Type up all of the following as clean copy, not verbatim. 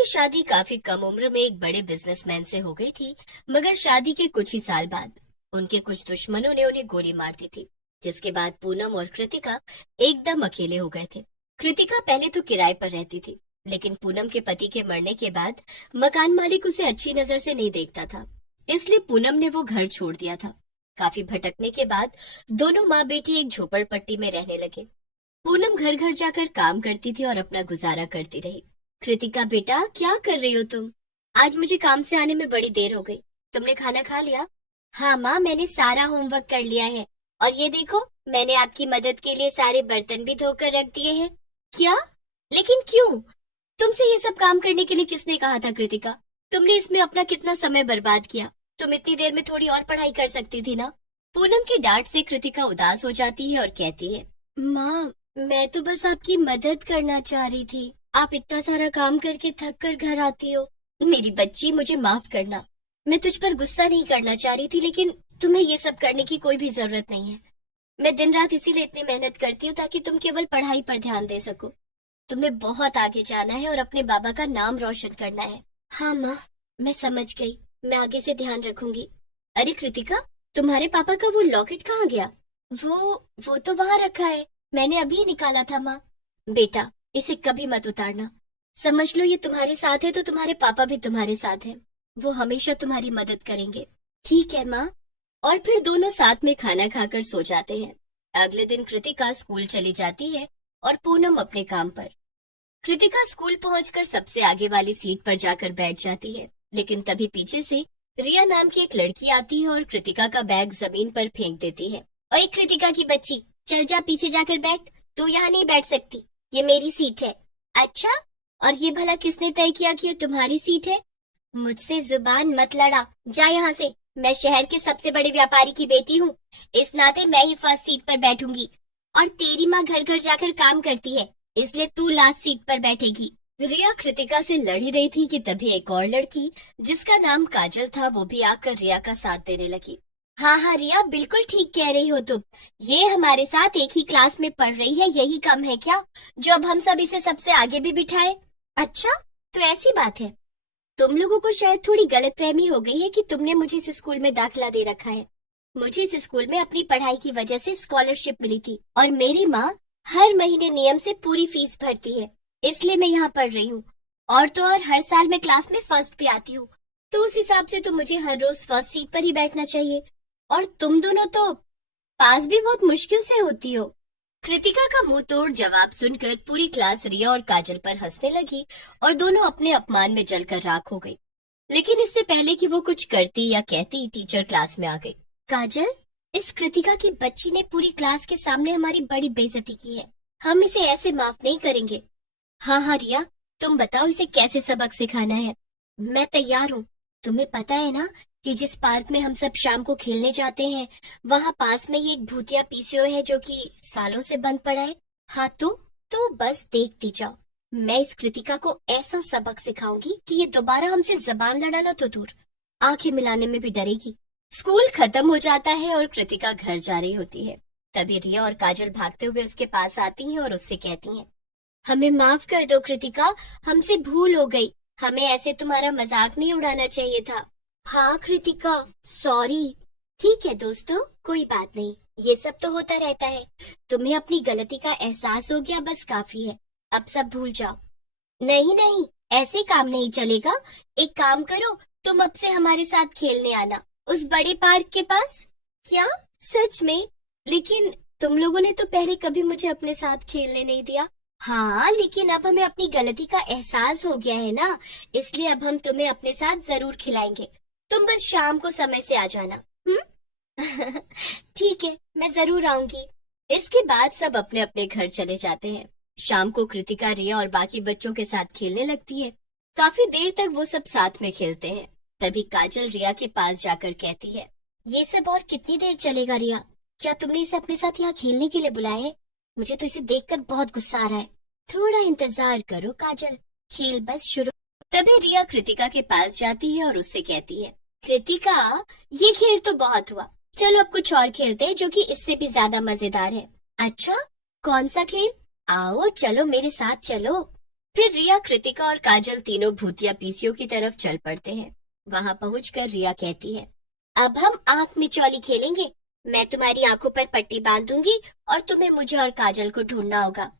की शादी काफी कम उम्र में एक बड़े बिजनेसमैन से हो गई थी, मगर शादी के कुछ ही साल बाद उनके कुछ दुश्मनों ने उन्हें गोली मार दी थी, जिसके बाद पूनम और कृतिका एकदम अकेले हो गए थे। कृतिका पहले तो किराए पर रहती थी, लेकिन पूनम के पति के मरने के बाद मकान मालिक उसे अच्छी नजर से नहीं देखता था, इसलिए पूनम ने वो घर छोड़ दिया था। काफी भटकने के बाद दोनों माँ बेटी एक झोपड़पट्टी में रहने लगे। पूनम घर घर जाकर काम करती थी और अपना गुजारा करती रही। कृतिका बेटा, क्या कर रही हो तुम? आज मुझे काम से आने में बड़ी देर हो गई। तुमने खाना खा लिया? हाँ माँ, मैंने सारा होमवर्क कर लिया है। और ये देखो, मैंने आपकी मदद के लिए सारे बर्तन भी धोकर रख दिए हैं। क्या? लेकिन क्यों? तुमसे ये सब काम करने के लिए किसने कहा था कृतिका? तुमने इसमें अपना कितना समय बर्बाद किया। तुम इतनी देर में थोड़ी और पढ़ाई कर सकती थी ना। पूनम की डांट से कृतिका उदास हो जाती है और कहती है, माँ, मैं तो बस आपकी मदद करना चाह रही थी। आप इतना सारा काम करके थक कर घर आती हो। मेरी बच्ची, मुझे माफ करना। मैं तुझ पर गुस्सा नहीं करना चाह रही थी, लेकिन तुम्हें ये सब करने की कोई भी जरूरत नहीं है। मैं दिन रात इसीलिए इतनी मेहनत करती हूँ ताकि तुम केवल पढ़ाई पर ध्यान दे सको। तुम्हें बहुत आगे जाना है और अपने बाबा का नाम रोशन करना है। हाँ माँ, मैं समझ गई। मैं आगे से ध्यान रखूंगी। अरे कृतिका, तुम्हारे पापा का वो लॉकेट कहाँ गया? वो तो वहाँ रखा है। मैंने अभी निकाला था माँ। बेटा, इसे कभी मत उतारना। समझ लो ये तुम्हारे साथ है तो तुम्हारे पापा भी तुम्हारे साथ हैं। वो हमेशा तुम्हारी मदद करेंगे। ठीक है माँ। और फिर दोनों साथ में खाना खाकर सो जाते हैं। अगले दिन कृतिका स्कूल चली जाती है और पूनम अपने काम पर। कृतिका स्कूल पहुंचकर सबसे आगे वाली सीट पर जाकर बैठ जाती है, लेकिन तभी पीछे से रिया नाम की एक लड़की आती है और कृतिका का बैग जमीन पर फेंक देती है। ओए कृतिका की बच्ची, चल जा पीछे जाकर बैठ। तू यहाँ नहीं बैठ सकती, ये मेरी सीट है। अच्छा, और ये भला किसने तय किया कि ये तुम्हारी सीट है? मुझसे जुबान मत लड़ा, जा यहाँ से। मैं शहर के सबसे बड़े व्यापारी की बेटी हूँ, इस नाते मैं ही फर्स्ट सीट पर बैठूंगी। और तेरी माँ घर घर जाकर काम करती है, इसलिए तू लास्ट सीट पर बैठेगी। रिया कृतिका से लड़ ही रही थी कि तभी एक और लड़की, जिसका नाम काजल था, वो भी आकर रिया का साथ देने लगी। हाँ हाँ रिया, बिल्कुल ठीक कह रही हो तुम। ये हमारे साथ एक ही क्लास में पढ़ रही है, यही कम है क्या जो अब हम सब इसे सबसे आगे भी बिठाए? अच्छा, तो ऐसी बात है। तुम लोगों को शायद थोड़ी गलतफहमी हो गई है कि तुमने मुझे इस स्कूल में दाखिला दे रखा है। मुझे इस स्कूल में अपनी पढ़ाई की वजह से स्कॉलरशिप मिली थी और मेरी माँ हर महीने नियम से पूरी फीस भरती है, इसलिए मैं यहाँ पढ़ रही हूँ। और तो और हर साल मैं क्लास में फर्स्ट भी आती हूँ, तो उस हिसाब से तो मुझे हर रोज फर्स्ट सीट पर ही बैठना चाहिए। और तुम दोनों तो पास भी बहुत मुश्किल से होती हो। कृतिका का मुंह तोड़ जवाब सुनकर पूरी क्लास रिया और काजल पर हंसने लगी और दोनों अपने अपमान में जलकर राख हो गई। लेकिन इससे पहले कि वो कुछ करती या कहती, टीचर क्लास में आ गई। काजल, इस कृतिका की बच्ची ने पूरी क्लास के सामने हमारी बड़ी बेइज्जती की है। हम इसे ऐसे माफ नहीं करेंगे। हाँ हाँ रिया, तुम बताओ इसे कैसे सबक सिखाना है। मैं तैयार हूँ। तुम्हें पता है ना कि जिस पार्क में हम सब शाम को खेलने जाते हैं, वहाँ पास में ही एक भूतिया पीसीओ है जो कि सालों से बंद पड़ा है। हाँ तो बस देखती जाओ। मैं इस कृतिका को ऐसा सबक सिखाऊंगी कि ये दोबारा हमसे जबान लड़ाना तो दूर, आंखें मिलाने में भी डरेगी। स्कूल खत्म हो जाता है और कृतिका घर जा रही होती है। तभी रिया और काजल भागते हुए उसके पास आती हैं और उससे कहती हैं, हमें माफ कर दो कृतिका, हमसे भूल हो गई। हमें ऐसे तुम्हारा मजाक नहीं उड़ाना चाहिए था। हाँ कृतिका, सॉरी। ठीक है दोस्तों, कोई बात नहीं, ये सब तो होता रहता है। तुम्हें अपनी गलती का एहसास हो गया, बस काफी है। अब सब भूल जाओ। नहीं नहीं, ऐसे काम नहीं चलेगा। एक काम करो, तुम अब से हमारे साथ खेलने आना, उस बड़े पार्क के पास। क्या? सच में? लेकिन तुम लोगों ने तो पहले कभी मुझे अपने साथ खेलने नहीं दिया। हाँ, लेकिन अब हमें अपनी गलती का एहसास हो गया है ना, इसलिए अब हम तुम्हें अपने साथ जरूर खिलाएंगे। तुम बस शाम को समय से आ जाना। ठीक है, मैं जरूर आऊंगी। इसके बाद सब अपने अपने घर चले जाते हैं। शाम को कृतिका रिया और बाकी बच्चों के साथ खेलने लगती है। काफी देर तक वो सब साथ में खेलते हैं। तभी काजल रिया के पास जाकर कहती है, ये सब और कितनी देर चलेगा रिया? क्या तुमने इसे अपने साथ यहाँ खेलने के लिए बुलाया है? मुझे तो इसे देखकर बहुत गुस्सा आ रहा है। थोड़ा इंतजार करो काजल, खेल बस शुरू। तभी रिया कृतिका के पास जाती है और उससे कहती है, कृतिका, ये खेल तो बहुत हुआ, चलो अब कुछ और खेलते हैं जो कि इससे भी ज्यादा मजेदार है। अच्छा, कौन सा खेल? आओ चलो मेरे साथ चलो। फिर रिया, कृतिका और काजल तीनों भूतिया पीसीओ की तरफ चल पड़ते हैं। वहां पहुंचकर रिया कहती है, अब हम आंख मिचौली खेलेंगे। मैं तुम्हारी आंखों पर पट्टी बांध दूंगी और तुम्हें मुझे और काजल को ढूंढना होगा।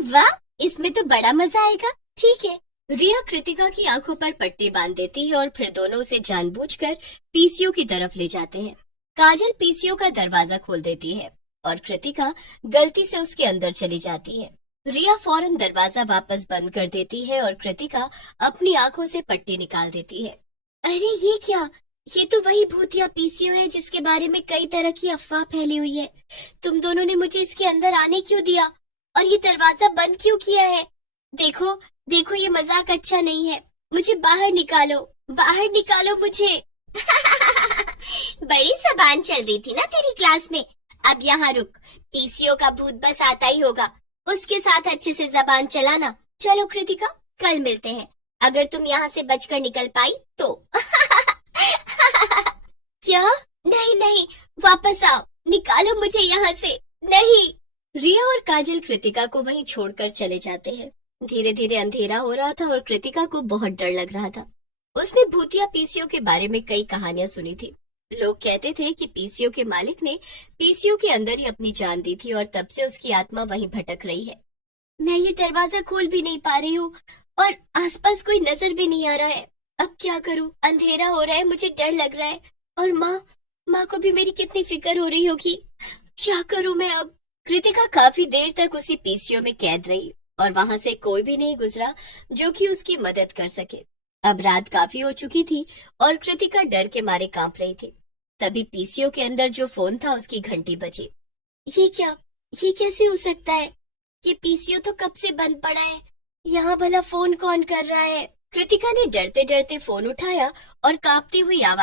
वाह, इसमें तो बड़ा मजा आएगा। ठीक है। रिया कृतिका की आंखों पर पट्टी बांध देती है और फिर दोनों उसे जानबूझकर पीसीओ की तरफ ले जाते हैं। काजल पीसीओ का दरवाजा खोल देती है और कृतिका गलती से उसके अंदर चली जाती है। रिया फौरन दरवाजा वापस बंद कर देती है और कृतिका अपनी आंखों से पट्टी निकाल देती है। अरे ये क्या? ये तो वही भूतिया पीसीओ है जिसके बारे में कई तरह की अफवाह फैली हुई है। तुम दोनों ने मुझे इसके अंदर आने क्यों दिया और ये दरवाजा बंद क्यों किया है? देखो देखो, ये मजाक अच्छा नहीं है। मुझे बाहर निकालो मुझे। बड़ी जबान चल रही थी ना तेरी क्लास में। अब यहाँ रुक, पीसीओ का भूत बस आता ही होगा, उसके साथ अच्छे से जबान चलाना। चलो कृतिका, कल मिलते हैं, अगर तुम यहाँ से बचकर निकल पाई तो। क्या? नहीं नहीं, वापस आओ, निकालो मुझे यहाँ से। नहीं। रिया और काजल कृतिका को वहीं छोड़कर चले जाते हैं। धीरे धीरे अंधेरा हो रहा था और कृतिका को बहुत डर लग रहा था। उसने भूतिया पीसीओ के बारे में कई कहानियां सुनी थी। लोग कहते थे कि पीसीओ के मालिक ने पीसीओ के अंदर ही अपनी जान दी थी और तब से उसकी आत्मा वहीं भटक रही है। मैं ये दरवाजा खोल भी नहीं पा रही हूँ और आसपास कोई नजर भी नहीं आ रहा है। अब क्या करूँ? अंधेरा हो रहा है, मुझे डर लग रहा है और माँ को भी मेरी कितनी फिक्र हो रही होगी। क्या करूँ मैं अब? कृतिका काफी देर तक उसी पीसीओ में कैद रही और वहां से कोई भी नहीं गुजरा जो कि उसकी मदद कर सके। अब रात काफी हो चुकी थी और कृतिका डर के मारे कांप रही थी। तभी पीसीओ के अंदर जो फोन था उसकी घंटी बजी। ये क्या? ये कैसे हो सकता है? ये पीसीओ तो कब से बंद पड़ा है, यहाँ भला फोन कौन कर रहा है? कृतिका ने डरते डरते फोन उठाया और कांपती हुई आवाज